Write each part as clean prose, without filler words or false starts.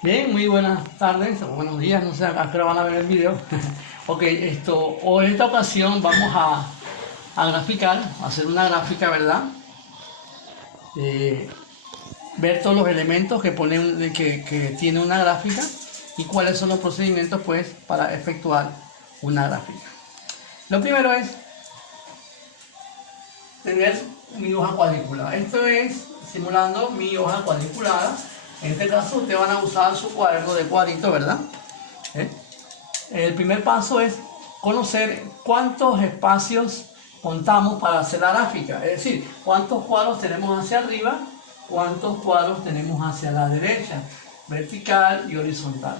Bien, muy buenas tardes o buenos días, no sé a qué hora van a ver el video. Ok, o en esta ocasión vamos a graficar, a hacer una gráfica, ¿verdad? Ver todos los elementos que tiene una gráfica y cuáles son los procedimientos pues para efectuar una gráfica. Lo primero es tener mi hoja cuadriculada. Esto es simulando mi hoja cuadriculada. En este caso ustedes van a usar su cuaderno de cuadrito, ¿verdad? El primer paso es conocer cuántos espacios contamos para hacer la gráfica. Es decir, cuántos cuadros tenemos hacia arriba, cuántos cuadros tenemos hacia la derecha, vertical y horizontal.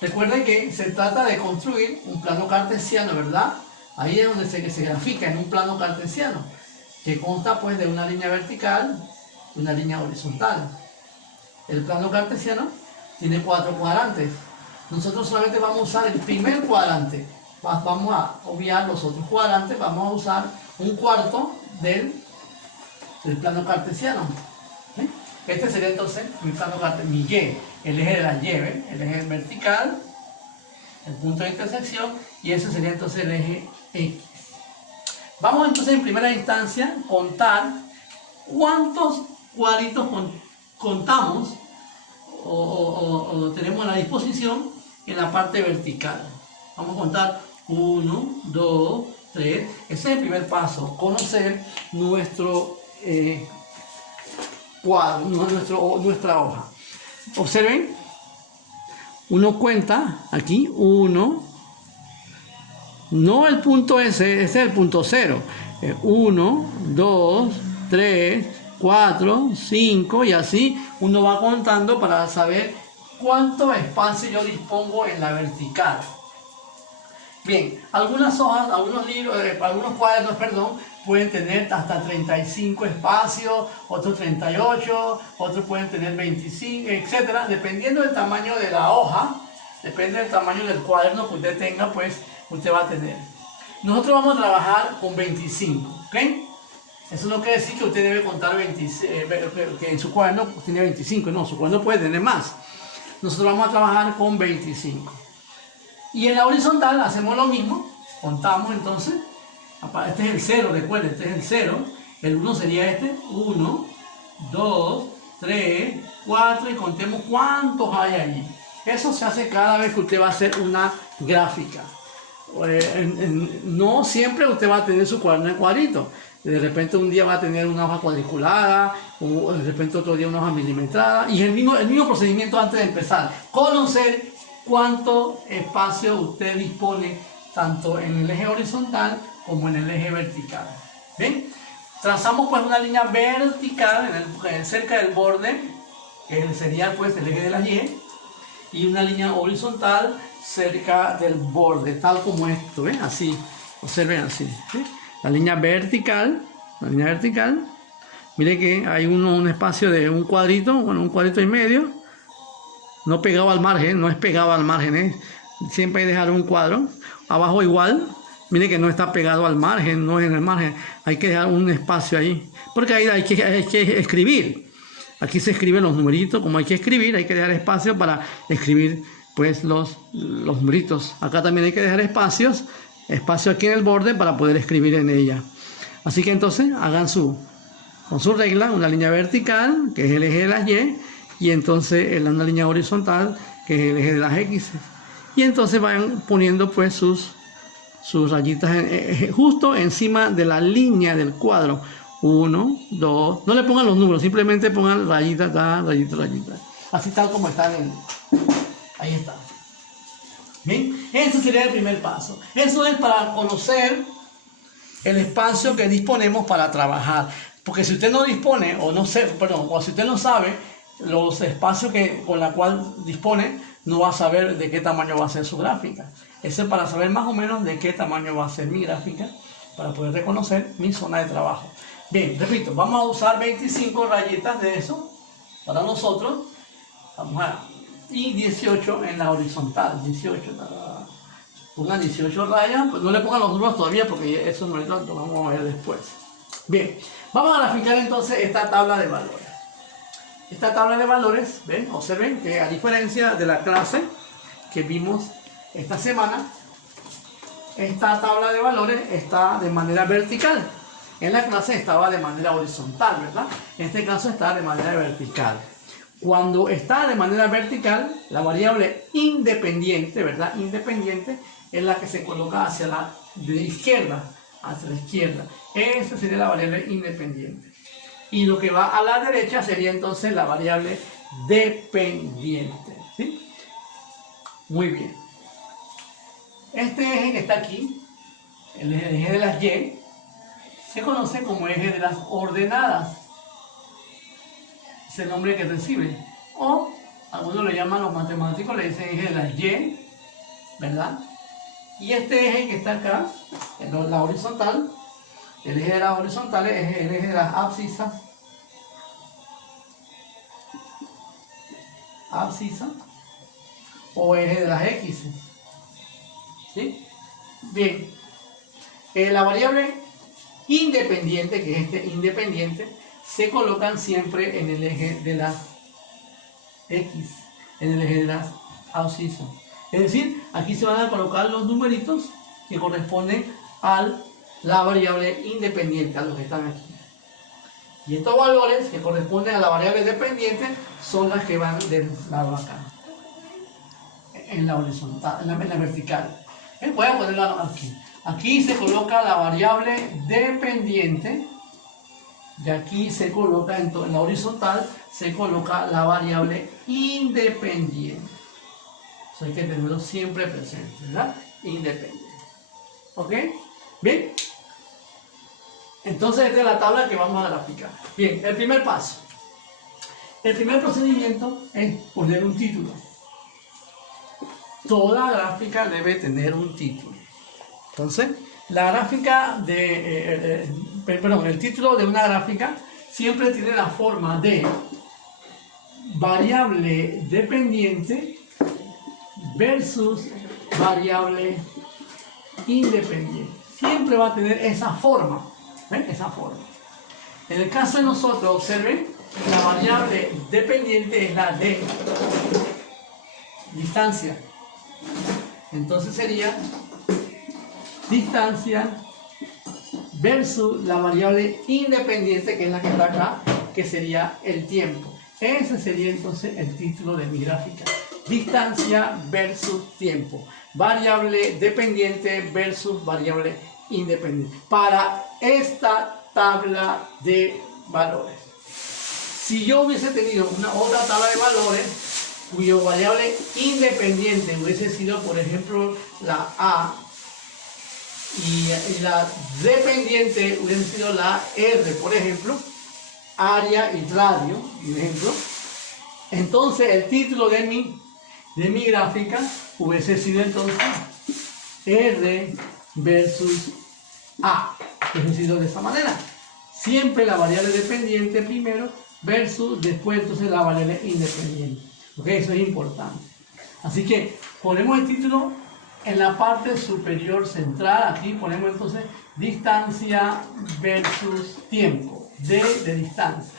Recuerden que se trata de construir un plano cartesiano, ¿verdad? Ahí es donde se grafica en un plano cartesiano, que consta pues de una línea vertical y una línea horizontal. El plano cartesiano tiene 4 cuadrantes. Nosotros solamente vamos a usar el primer cuadrante. Vamos a obviar los otros cuadrantes. Vamos a usar un cuarto del plano cartesiano. Este sería entonces mi plano cartesiano, mi Y, el eje de la Y, el eje vertical, el punto de intersección, y ese sería entonces el eje X. Vamos entonces en primera instancia a contar cuántos cuadritos contamos o tenemos a la disposición en la parte vertical. Vamos a contar 1, 2, 3. Ese es el primer paso, conocer nuestro cuadro, nuestra hoja. Observen, uno cuenta aquí 1, no el punto ese es el punto 0. 1, 2, 3, 4, 5 y así uno va contando para saber cuánto espacio yo dispongo en la vertical. Bien, algunas hojas, algunos libros, algunos cuadernos, perdón, pueden tener hasta 35 espacios, otros 38, otros pueden tener 25, etcétera, dependiendo del tamaño de la hoja, depende del tamaño del cuaderno que usted tenga, pues usted va a tener. Nosotros vamos a trabajar con 25, ¿ok? Eso no quiere decir que usted debe contar 26, que en su cuaderno tiene 25, no, su cuaderno puede tener más. Nosotros vamos a trabajar con 25. Y en la horizontal hacemos lo mismo, contamos entonces, este es el 0, recuerden, este es el 0, el 1 sería este, 1, 2, 3, 4 y contemos cuántos hay allí. Eso se hace cada vez que usted va a hacer una gráfica. No siempre usted va a tener su cuaderno de cuadritos. De repente un día va a tener una hoja cuadriculada, o de repente otro día una hoja milimetrada, y el mismo procedimiento antes de empezar. Conocer cuánto espacio usted dispone tanto en el eje horizontal como en el eje vertical. ¿Bien? Trazamos pues una línea vertical cerca del borde, que sería pues el eje de la y una línea horizontal cerca del borde, tal como esto, ¿ven? Así, observen así, ¿sí? La línea vertical, mire que hay un espacio de un cuadrito, bueno, un cuadrito y medio, no pegado al margen, no es pegado al margen, siempre hay que dejar un cuadro, abajo igual, mire que no está pegado al margen, no es en el margen, hay que dejar un espacio ahí, porque ahí hay que escribir, aquí se escriben los numeritos, como hay que escribir, hay que dejar espacio para escribir pues los numeritos, acá también hay que dejar espacio aquí en el borde para poder escribir en ella. Así que entonces hagan con su regla una línea vertical, que es el eje de las y entonces una línea horizontal, que es el eje de las X. Y entonces van poniendo pues sus rayitas justo encima de la línea del cuadro. 1, 2, no le pongan los números, simplemente pongan rayitas, rayitas. Así tal como están ahí está. Bien, ese sería el primer paso. Eso es para conocer el espacio que disponemos para trabajar. Porque si usted no dispone, o si usted no sabe los espacios con la cual dispone, no va a saber de qué tamaño va a ser su gráfica. Eso es para saber más o menos de qué tamaño va a ser mi gráfica, para poder reconocer mi zona de trabajo. Bien, repito, vamos a usar 25 rayitas de eso para nosotros. Y 18 en la horizontal, 18, pongan 18 rayas, pues no le pongan los números todavía porque eso no lo vamos a ver después. Bien, vamos a graficar entonces esta tabla de valores. Esta tabla de valores, ¿ven? Observen que a diferencia de la clase que vimos esta semana, esta tabla de valores está de manera vertical. En la clase estaba de manera horizontal, ¿verdad? En este caso está de manera vertical. Cuando está de manera vertical, la variable independiente, ¿verdad? Independiente es la que se coloca hacia la izquierda, hacia la izquierda. Esa sería la variable independiente. Y lo que va a la derecha sería entonces la variable dependiente, ¿sí? Muy bien. Este eje que está aquí, el eje de las Y, se conoce como eje de las ordenadas. Es el nombre que recibe. O algunos le llaman, los matemáticos le dicen eje de las Y, ¿verdad? Y este eje que está acá, la horizontal, el eje de las horizontales es el eje de las abscisas. Abscisa o eje de las X. ¿Sí? Bien. La variable independiente, que es este independiente, se colocan siempre en el eje de las X, en el eje de las abscisas. Es decir, aquí se van a colocar los numeritos que corresponden a la variable independiente, a los que están aquí. Y estos valores que corresponden a la variable dependiente son las que van del lado acá, en la horizontal, en la vertical. Voy a ponerlo aquí. Aquí se coloca la variable dependiente y aquí se coloca en la horizontal, se coloca la variable independiente. Eso hay que tenerlo siempre presente, ¿verdad? Independiente. ¿Ok? Bien. Entonces esta es la tabla que vamos a graficar. Bien, el primer paso. El primer procedimiento es poner un título. Toda gráfica debe tener un título. Entonces, la gráfica el título de una gráfica siempre tiene la forma de variable dependiente versus variable independiente. Siempre va a tener esa forma. ¿Ven? Esa forma. En el caso de nosotros, observen, la variable dependiente es la de distancia. Entonces sería distancia versus la variable independiente, que es la que está acá, que sería el tiempo. Ese sería entonces el título de mi gráfica. Distancia versus tiempo. Variable dependiente versus variable independiente. Para esta tabla de valores. Si yo hubiese tenido otra tabla de valores cuya variable independiente hubiese sido, por ejemplo, la A, y la dependiente hubiese sido la R, por ejemplo, área y radio, por ejemplo, entonces el título de mi gráfica hubiese sido entonces R versus A, hubiese sido de esa manera. Siempre la variable dependiente primero versus después entonces la variable independiente. ¿Ok? Eso es importante. Así que ponemos el título en la parte superior central. Aquí ponemos entonces distancia versus tiempo. D de distancia.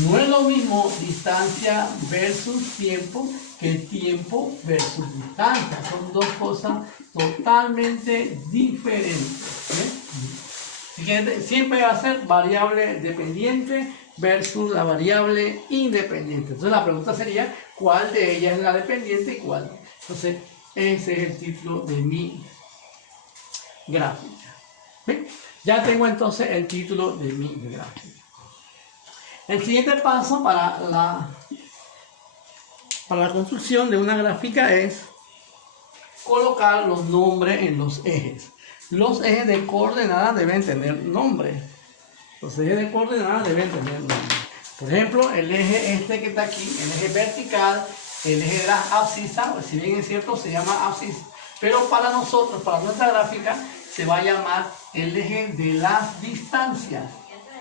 No es lo mismo distancia versus tiempo que tiempo versus distancia. Son dos cosas totalmente diferentes. Así que siempre va a ser variable dependiente versus la variable independiente. Entonces la pregunta sería, ¿cuál de ellas es la dependiente y cuál? Entonces ese es el título de mi gráfica. ¿Bien? Ya tengo entonces el título de mi gráfica. El siguiente paso para la construcción de una gráfica es colocar los nombres en los ejes. Los ejes de coordenadas deben tener nombre. Los ejes de coordenadas deben tener nombre. Por ejemplo, el eje este que está aquí, el eje vertical, el eje de las abscisas, si bien es cierto se llama abscisa, pero para nosotros, para nuestra gráfica, se va a llamar el eje de las distancias.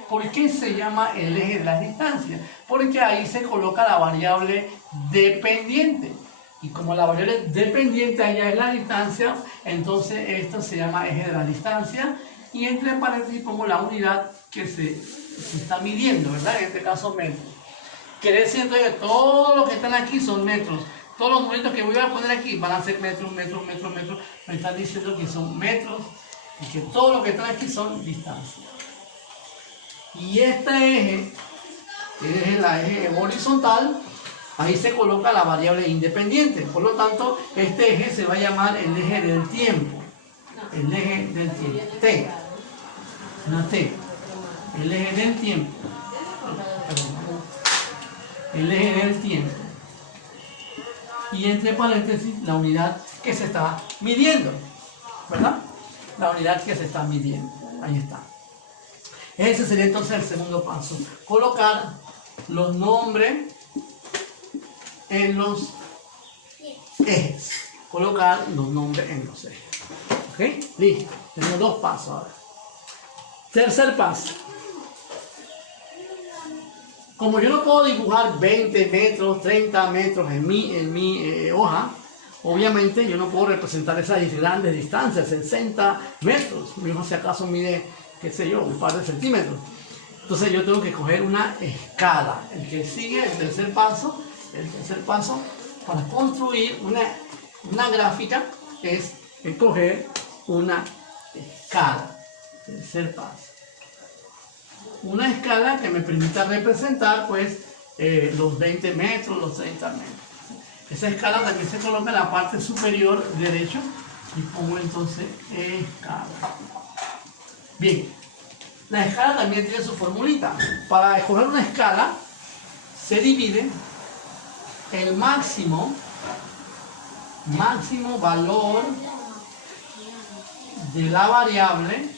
¿Por qué se llama el eje de las distancias? Porque ahí se coloca la variable dependiente. Y como la variable dependiente allá es la distancia, entonces esto se llama eje de la distancia. Y entre paréntesis pongo la unidad que se está midiendo, ¿verdad? En este caso metro. Quiere decir entonces que todos los que están aquí son metros. Todos los numeritos que voy a poner aquí van a ser metros, metros, metros, metros. Me están diciendo que son metros y que todo lo que están aquí son distancias. Y este eje, que es la eje horizontal, ahí se coloca la variable independiente. Por lo tanto, este eje se va a llamar el eje del tiempo. El eje del tiempo. T. Una T. El eje del tiempo. El eje del tiempo. Y entre paréntesis, la unidad que se está midiendo. ¿Verdad? La unidad que se está midiendo. Ahí está. Ese sería entonces el segundo paso. Colocar los nombres en los ejes. Colocar los nombres en los ejes. ¿Ok? Listo. Tenemos dos pasos ahora. Tercer paso. Como yo no puedo dibujar 20 metros, 30 metros en mi hoja, obviamente yo no puedo representar esas grandes distancias, 60 metros. Mi hoja si acaso mide, qué sé yo, un par de centímetros. Entonces yo tengo que coger una escala. El que sigue, el tercer paso para construir una gráfica es escoger una escala. Tercer paso. Una escala que me permita representar pues los 20 metros, los 30 metros. Esa escala también se coloca en la parte superior derecha y pongo entonces escala. Bien, la escala también tiene su formulita. Para escoger una escala se divide el máximo valor de la variable.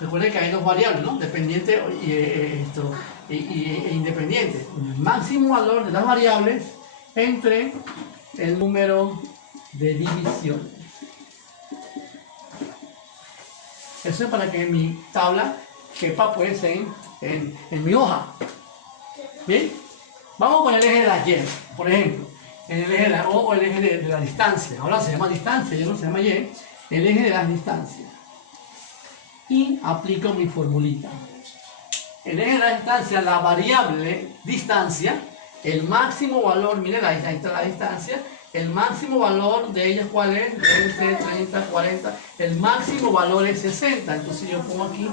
Recuerden que hay dos variables, ¿no? Dependiente e independiente. El máximo valor de las variables entre el número de divisiones. Eso es para que mi tabla quepa pues en mi hoja. ¿Bien? Vamos con el eje de la Y, por ejemplo. En el eje de la O o el eje de la distancia. Ahora se llama distancia, ya no se llama Y. El eje de las distancias. Y aplico mi formulita. El eje de la distancia, la variable distancia, el máximo valor, miren, ahí está la distancia, el máximo valor de ella, ¿cuál es? 20, 30, 40, el máximo valor es 60, entonces yo pongo aquí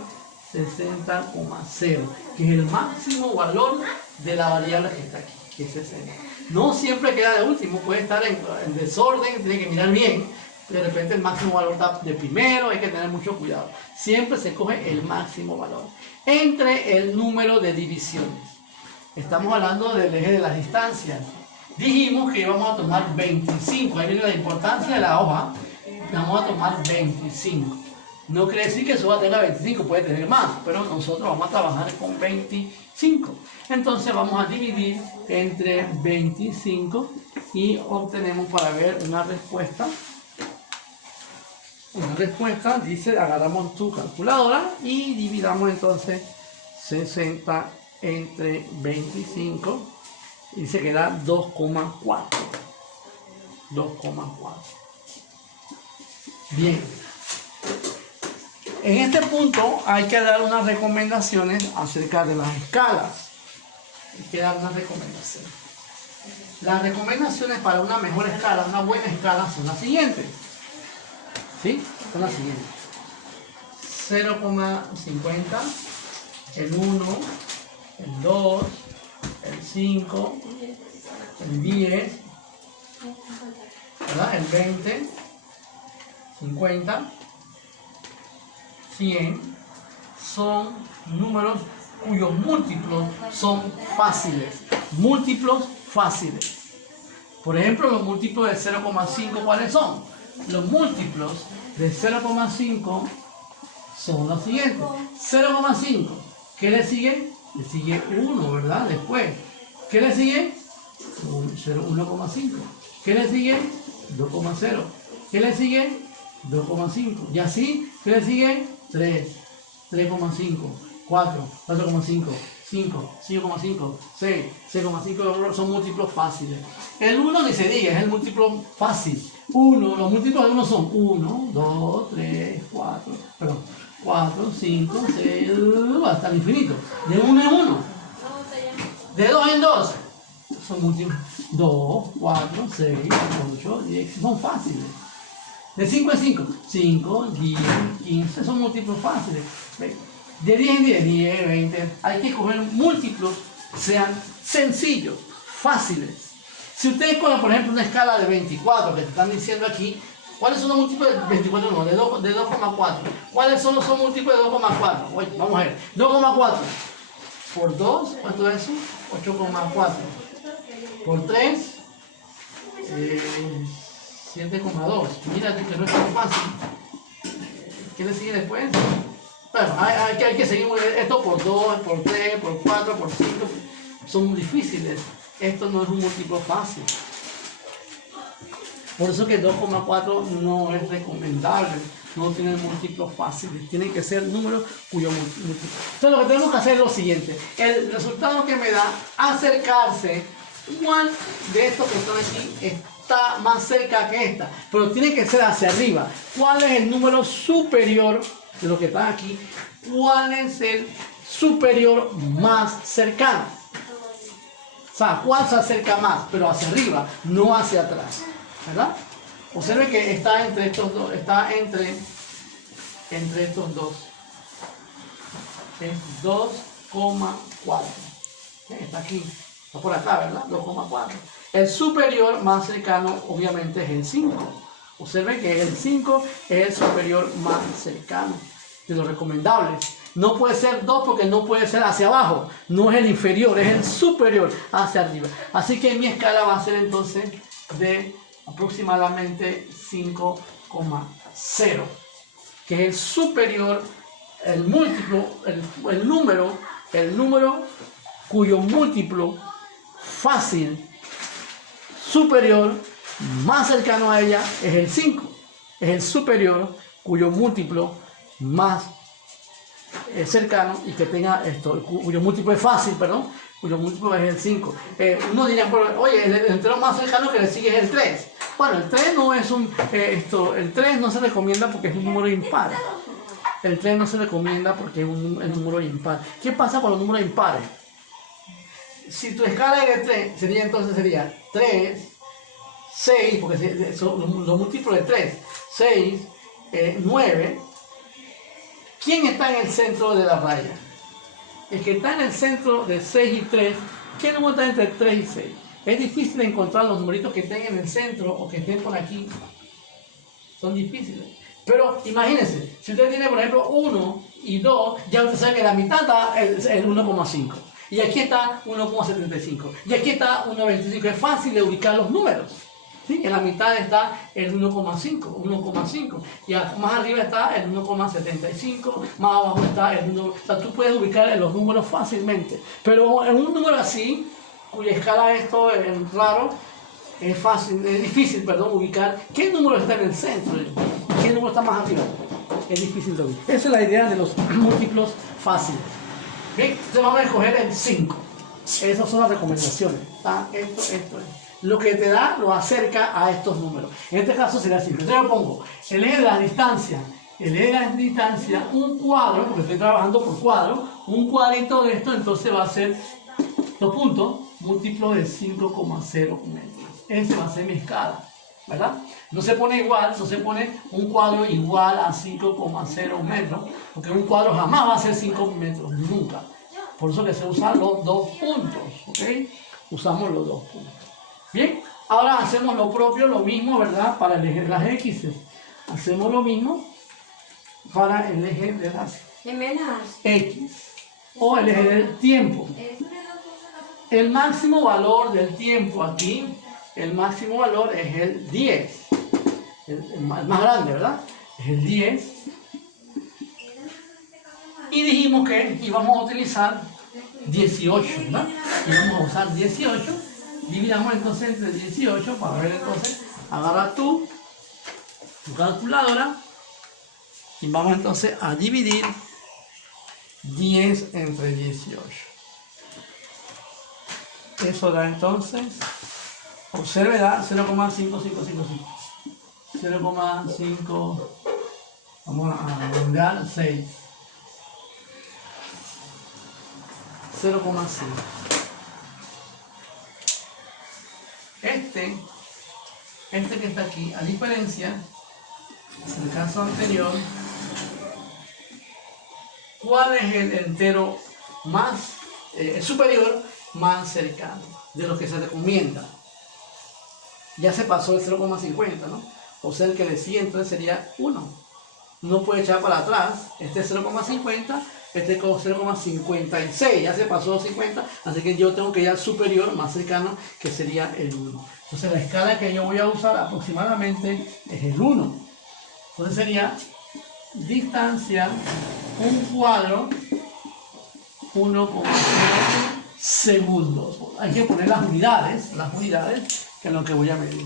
60,0, que es el máximo valor de la variable que está aquí, que es 60. No siempre queda de último, puede estar en desorden, tiene que mirar bien. De repente el máximo valor está de primero, hay que tener mucho cuidado. Siempre se coge el máximo valor entre el número de divisiones. Estamos hablando del eje de las distancias. Dijimos que íbamos a tomar 25. Ahí viene la importancia de la hoja. Vamos a tomar 25. No quiere decir que eso va a tener 25, puede tener más, pero nosotros vamos a trabajar con 25. Entonces vamos a dividir entre 25 y obtenemos para ver una respuesta. Una respuesta dice, agarramos tu calculadora y dividamos entonces 60 entre 25 y se queda 2,4. 2,4. Bien. En este punto hay que dar unas recomendaciones acerca de las escalas. Hay que dar unas recomendaciones. Las recomendaciones para una mejor escala, una buena escala, son las siguientes. ¿Sí? Son las siguientes. 0,50, el 1, el 2, el 5, el 10, ¿verdad? El 20, 50, 100, son números cuyos múltiplos son fáciles. Múltiplos fáciles. Por ejemplo, los múltiplos de 0,5, ¿cuáles son? Los múltiplos de 0,5 son los siguientes. 0,5, ¿qué le sigue? Le sigue 1, ¿verdad? Después, ¿qué le sigue? 1,5. ¿Qué le sigue? 2,0. ¿Qué le sigue? 2,5. Y así, ¿qué le sigue? 3, 3,5, 4, 4,5, 5, 5,5, 6, 6,5 son múltiplos fáciles. El 1 ni se diga, es el múltiplo fácil. 1, los múltiplos de 1 son 1, 2, 3, 4, 5, 6, hasta el infinito. De 1 en 1. De 2 en 2 son múltiplos. 2, 4, 6, 8, 10. Son fáciles. De 5 en 5. 5, 10, 15. Son múltiplos fáciles. De 10 en 10, 10, 20. Hay que escoger múltiplos sean sencillos, fáciles. Si ustedes cogen, por ejemplo, una escala de 24 que te están diciendo aquí, ¿cuáles son los múltiplos de 24? No, de 2,4. ¿Cuáles son los múltiplos de 2,4? Oye, vamos a ver. 2,4 por 2, ¿cuánto es eso? 8,4. Por 3, 7,2. Mira que no es tan fácil. ¿Qué le sigue después? Bueno, hay que seguir esto por 2, por 3, por 4, por 5. Son muy difíciles. Esto no es un múltiplo fácil. Por eso que 2,4 no es recomendable. No tienen múltiplos fáciles. Tienen que ser números cuyo múltiplo. Entonces lo que tenemos que hacer es lo siguiente. El resultado que me da, acercarse. ¿Cuál de estos que están aquí está más cerca que esta? Pero tiene que ser hacia arriba. ¿Cuál es el número superior de lo que está aquí? ¿Cuál es el superior más cercano? O sea, ¿cuál se acerca más? Pero hacia arriba, no hacia atrás. ¿Verdad? Observe que está entre estos dos. Está entre estos dos. Es 2,4. Está aquí. Está por acá, ¿verdad? 2,4. El superior más cercano, obviamente, es el 5. Observe que el 5 es el superior más cercano de los recomendables. No puede ser 2 porque no puede ser hacia abajo. No es el inferior, es el superior hacia arriba. Así que mi escala va a ser entonces de aproximadamente 5,0. Que es el superior, el múltiplo, el número cuyo múltiplo fácil superior más cercano a ella es el 5. Es el superior cuyo múltiplo más cercano y que tenga esto, cuyo múltiplo es fácil, perdón, cuyo múltiplo es el 5. Uno diría, oye, el entero más cercano que le sigue es el 3. Bueno, el 3 no es el 3 no se recomienda porque es un número impar. El 3 no se recomienda porque es el número impar. ¿Qué pasa con los números impares? Si tu escala es de 3, sería 3, 6, porque son los múltiplos de 3, 6, 9. ¿Quién está en el centro de la raya? El que está en el centro de 6 y 3, ¿qué número está entre 3 y 6? Es difícil encontrar los numeritos que estén en el centro o que estén por aquí. Son difíciles. Pero imagínense, si usted tiene por ejemplo 1 y 2, ya usted sabe que la mitad está el 1,5. Y aquí está 1,75. Y aquí está 1,25. Es fácil de ubicar los números. ¿Sí? En la mitad está el 1,5. Y más arriba está el 1,75. Más abajo está el 1. O sea, tú puedes ubicar los números fácilmente. Pero en un número así, cuya escala esto es raro, es difícil, ubicar qué número está en el centro y qué número está más arriba. Es difícil de ubicar. Esa es la idea de los múltiplos fáciles. Bien, entonces vamos a escoger el 5. Esas son las recomendaciones. Esto. Lo que te da lo acerca a estos números. En este caso sería 5. Entonces yo pongo el eje de la distancia. El eje de la distancia, un cuadro, porque estoy trabajando por cuadro, un cuadrito de esto, entonces va a ser 2 puntos, múltiplo de 5,0 metros. Ese va a ser mi escala, ¿verdad? No se pone igual, no se pone un cuadro igual a 5,0 metros, porque un cuadro jamás va a ser 5 metros, nunca. Por eso que se usan los 2 puntos, ¿ok? Usamos los 2 puntos. Bien, ahora hacemos lo propio, lo mismo, ¿verdad? Para el eje de las X. Hacemos lo mismo para el eje de las X o el eje del tiempo. El máximo valor del tiempo aquí, el máximo valor es el 10. El más grande, ¿verdad? Es el 10. Y dijimos que íbamos a utilizar 18, ¿verdad? Íbamos a usar 18. Dividamos entonces entre 18 para ver entonces. Agarra tu calculadora y vamos entonces a dividir 10 entre 18. Eso da entonces, observe, da 0,5555. 0,5, vamos a redondear 6. 0,5. este que está aquí, a diferencia del caso anterior, ¿cuál es el entero más superior, más cercano de lo que se recomienda? Ya se pasó el 0,50, ¿no? O sea, el que le sigue entonces sería 1. No puede echar para atrás. Este es 0,50, este es 0,56. Ya se pasó 50, así que yo tengo que ir al superior, más cercano, que sería el 1. Entonces la escala que yo voy a usar aproximadamente es el 1. Entonces sería distancia, un cuadro, 1,0 segundos. Hay que poner las unidades, que es lo que voy a medir.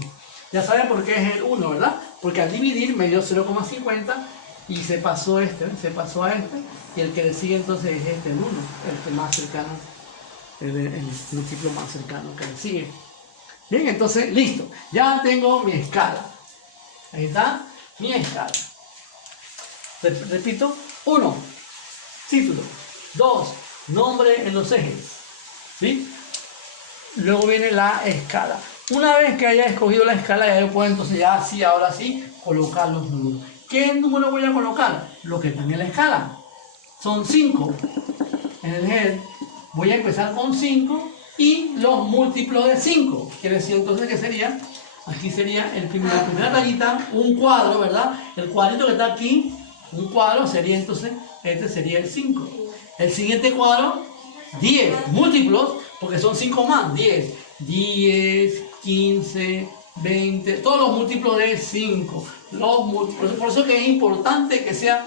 Ya saben por qué es el 1, ¿verdad? Porque al dividir me dio 0,50 y se pasó a este, y el que le sigue entonces es este, el 1, el que más cercano, el múltiplo más cercano que le sigue. Bien, entonces, listo. Ya tengo mi escala. Ahí está mi escala. Repito, 1, título. 2, nombre en los ejes. ¿Sí? Luego viene la escala. Una vez que haya escogido la escala, ya yo puedo entonces ya sí, ahora sí, colocar los números. ¿Qué número voy a colocar? Lo que están en la escala. Son 5. En el head voy a empezar con 5 y los múltiplos de 5. Quiere decir entonces que sería, aquí sería la primera rayita, un cuadro, ¿verdad? El cuadrito que está aquí, un cuadro sería entonces, este sería el 5. El siguiente cuadro, 10 múltiplos, porque son 5 más, 10, 15, 20, todos los múltiplos de 5. Los múltiplos, por eso que es importante que sean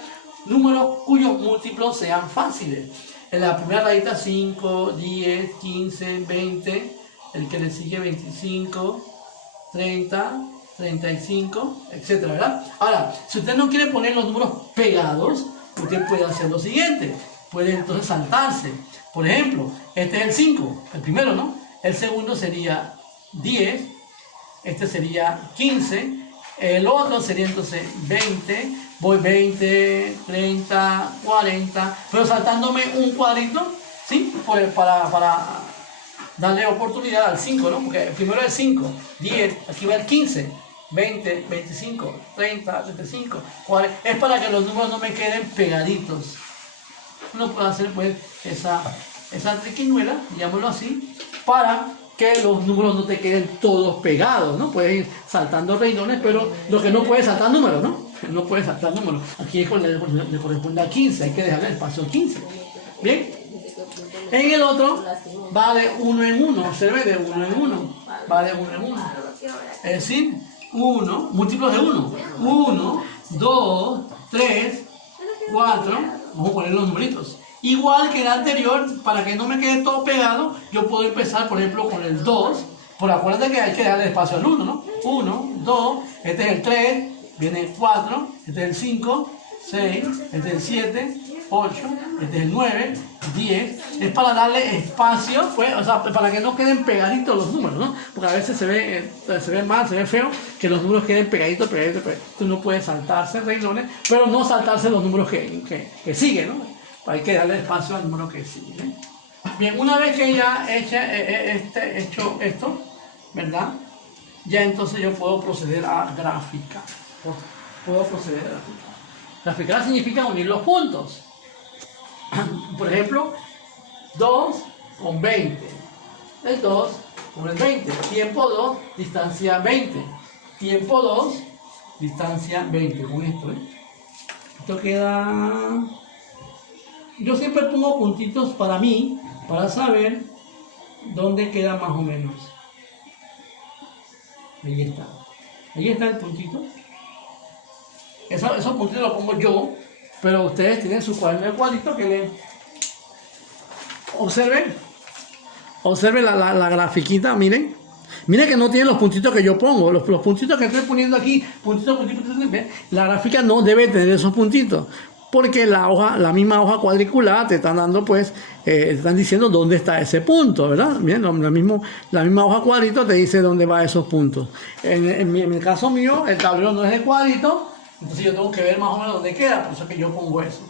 números cuyos múltiplos sean fáciles. En la primera rayita 5, 10, 15, 20, el que le sigue 25, 30, 35, etcétera, ¿verdad? Ahora, si usted no quiere poner los números pegados, usted puede hacer lo siguiente. Puede entonces saltarse. Por ejemplo, este es el 5, el primero, ¿no? El segundo sería 10, este sería 15, el otro sería entonces 20, voy 20, 30, 40, pero saltándome un cuadrito, ¿sí? Pues para darle oportunidad al 5, ¿no? Porque el primero es 5, 10, aquí va el 15, 20, 25, 30, 35, 40. Es para que los números no me queden pegaditos. Uno puede hacer pues esa triquiñuela, digámoslo así, para que los números no te queden todos pegados, ¿no? Puedes ir saltando renglones, pero lo que no puedes saltar números, ¿no? No puedes saltar números. Aquí le corresponde a 15, hay que dejarle el espacio 15. ¿Bien? En el otro va de 1 en 1, observe, de 1 en 1, va de 1 en 1. Es decir, 1, múltiplos de 1, 1, 2, 3, 4, vamos a poner los numeritos. Igual que el anterior, para que no me quede todo pegado, yo puedo empezar, por ejemplo, con el 2. Por acuérdate que hay que darle espacio al 1, ¿no? 1, 2, este es el 3, viene el 4, este es el 5, 6, este es el 7, 8, este es el 9, 10. Es para darle espacio, pues, o sea, para que no queden pegaditos los números, ¿no? Porque a veces se ve mal, se ve feo que los números queden pegaditos. Tú no puedes saltarse renglones, pero no saltarse los números que siguen, ¿no? Hay que darle espacio al número que sigue. Bien, una vez que ya hecho esto, ¿verdad? Ya entonces yo puedo proceder a graficar. Puedo proceder a graficar. Graficar significa unir los puntos. Por ejemplo, 2 con 20. El 2 con el 20. Tiempo 2, distancia 20. Tiempo 2, distancia 20. Con esto, Esto queda... Yo siempre pongo puntitos para mí, para saber dónde queda más o menos. Ahí está. Ahí está el puntito. Esos puntitos los pongo yo, pero ustedes tienen su cuadrito que le... Observen la grafiquita, miren. Miren que no tiene los puntitos que yo pongo. Los puntitos que estoy poniendo aquí, puntito, la gráfica no debe tener esos puntitos. Porque la misma hoja cuadriculada te están dando, pues, te están diciendo dónde está ese punto, ¿verdad? Bien, la misma hoja cuadrito te dice dónde va esos puntos. En el caso mío, el tablero no es de cuadrito, entonces yo tengo que ver más o menos dónde queda, por eso que yo pongo eso.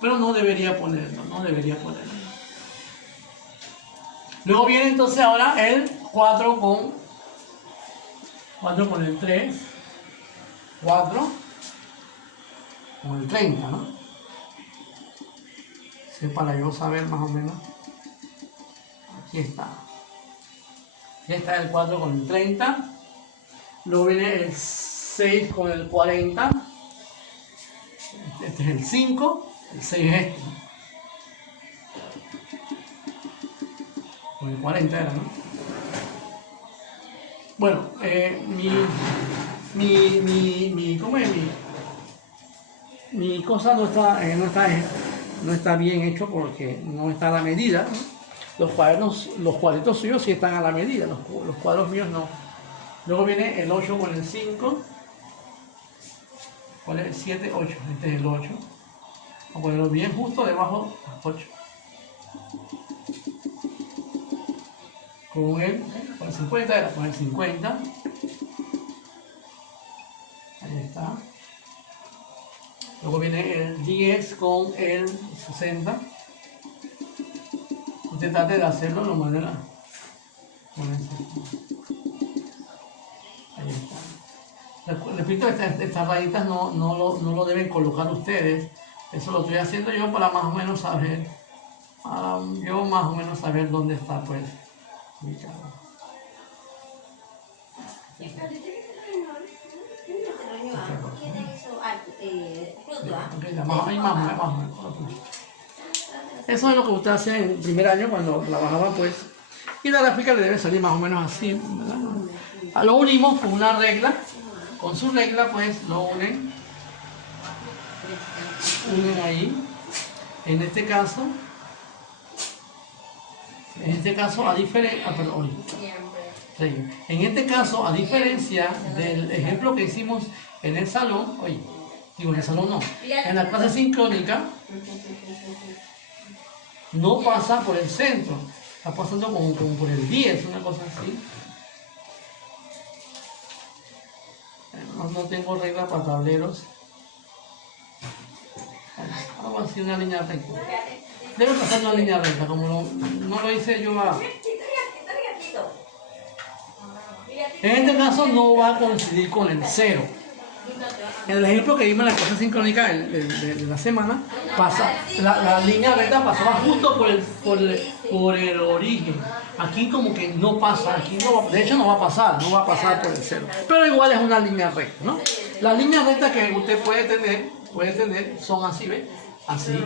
Pero no debería ponerlo. Luego viene entonces ahora el 4 con 4 con el 3, 4 con el 30, ¿no? Sí, para yo saber más o menos. Aquí está. Aquí está el 4 con el 30. Luego viene el 6 con el 40. Este es el 5. El 6 es este. Con el 40 era, ¿no? Bueno, ¿cómo es? Mi cosa no está bien hecho porque no está a la medida, ¿no? Los cuadritos suyos sí están a la medida, los cuadros míos no. Luego viene el 8 con el 5. ¿Cuál es? 7, 8. Este es el 8. Vamos a ponerlo bien justo debajo del 8. Con el 50 era, con el 50. Ahí está. Luego viene el 10 con el 60. Usted trate de hacerlo de manera. Ahí está. Repito, estas rayitas no lo deben colocar ustedes. Eso lo estoy haciendo yo para más o menos saber. Yo más o menos saber dónde está, pues. Eso es lo que usted hace en el primer año cuando trabajaba, pues. Y la gráfica le debe salir más o menos así, ¿verdad? Lo unimos con una regla. Con su regla, pues, lo unen ahí. En este caso, a diferencia, en este caso, a diferencia del ejemplo que hicimos en el salón, en el salón no, en la clase sincrónica, no pasa por el centro, está pasando como por el 10, una cosa así. No tengo regla para tableros. Hago así una línea recta. Debe pasar una línea recta, como no lo hice yo ahora. En este caso no va a coincidir con el 0. En el ejemplo que vimos en la clase sincrónica de la semana, la línea recta pasaba justo por el origen. Aquí como que no pasa, de hecho no va a pasar por el 0. Pero igual es una línea recta, ¿no? Las líneas rectas que usted puede tener son así, ¿ves? Así,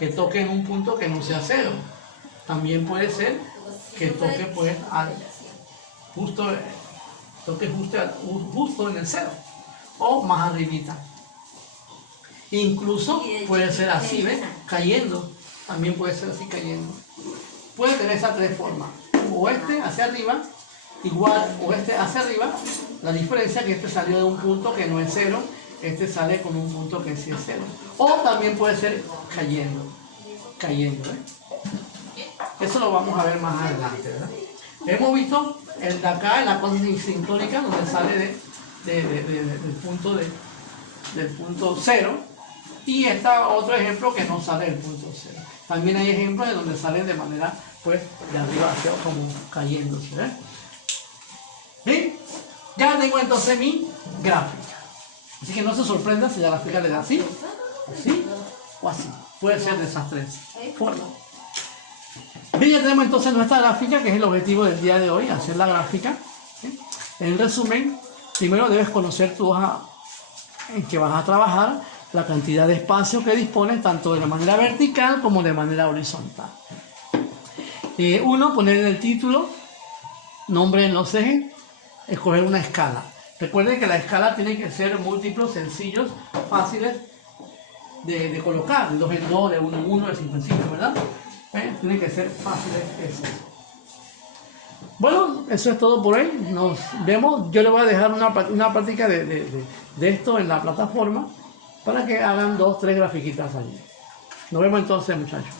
que toque en un punto que no sea 0. También puede ser que toque pues justo en el 0 o más arribita. Incluso puede ser así, ¿ves? Cayendo, también puede ser así cayendo. Puede tener esas tres formas, o este hacia arriba, igual, o este hacia arriba. La diferencia es que este salió de un punto que no es 0, este sale con un punto que sí es 0. O también puede ser cayendo, ¿eh? Eso lo vamos a ver más adelante, ¿verdad? Hemos visto el de acá en la clase sincrónica, donde sale del punto 0, y está otro ejemplo que no sale del punto 0. También hay ejemplos de donde salen de manera, pues, de arriba hacia como cayéndose, ¿eh? ¿Sí? Ya tengo entonces mi gráfica. Así que no se sorprenda si la gráfica le da así, así o así. Puede ser de esas tres formas. Bien, ya tenemos entonces nuestra gráfica, que es el objetivo del día de hoy, hacer la gráfica. ¿Sí? En resumen, primero debes conocer tu hoja en que vas a trabajar, la cantidad de espacio que dispones, tanto de la manera vertical como de manera horizontal. Uno, poner en el título, nombre en los ejes, escoger una escala. Recuerden que la escala tiene que ser múltiplos, sencillos, fáciles de colocar, de 2 en 2, de 1 en 1, de 5 en 5, ¿verdad? Tienen que ser fáciles eso. Bueno, eso es todo por hoy. Nos vemos. Yo les voy a dejar una práctica de esto en la plataforma para que hagan 2 o 3 grafiquitas allí. Nos vemos entonces, muchachos.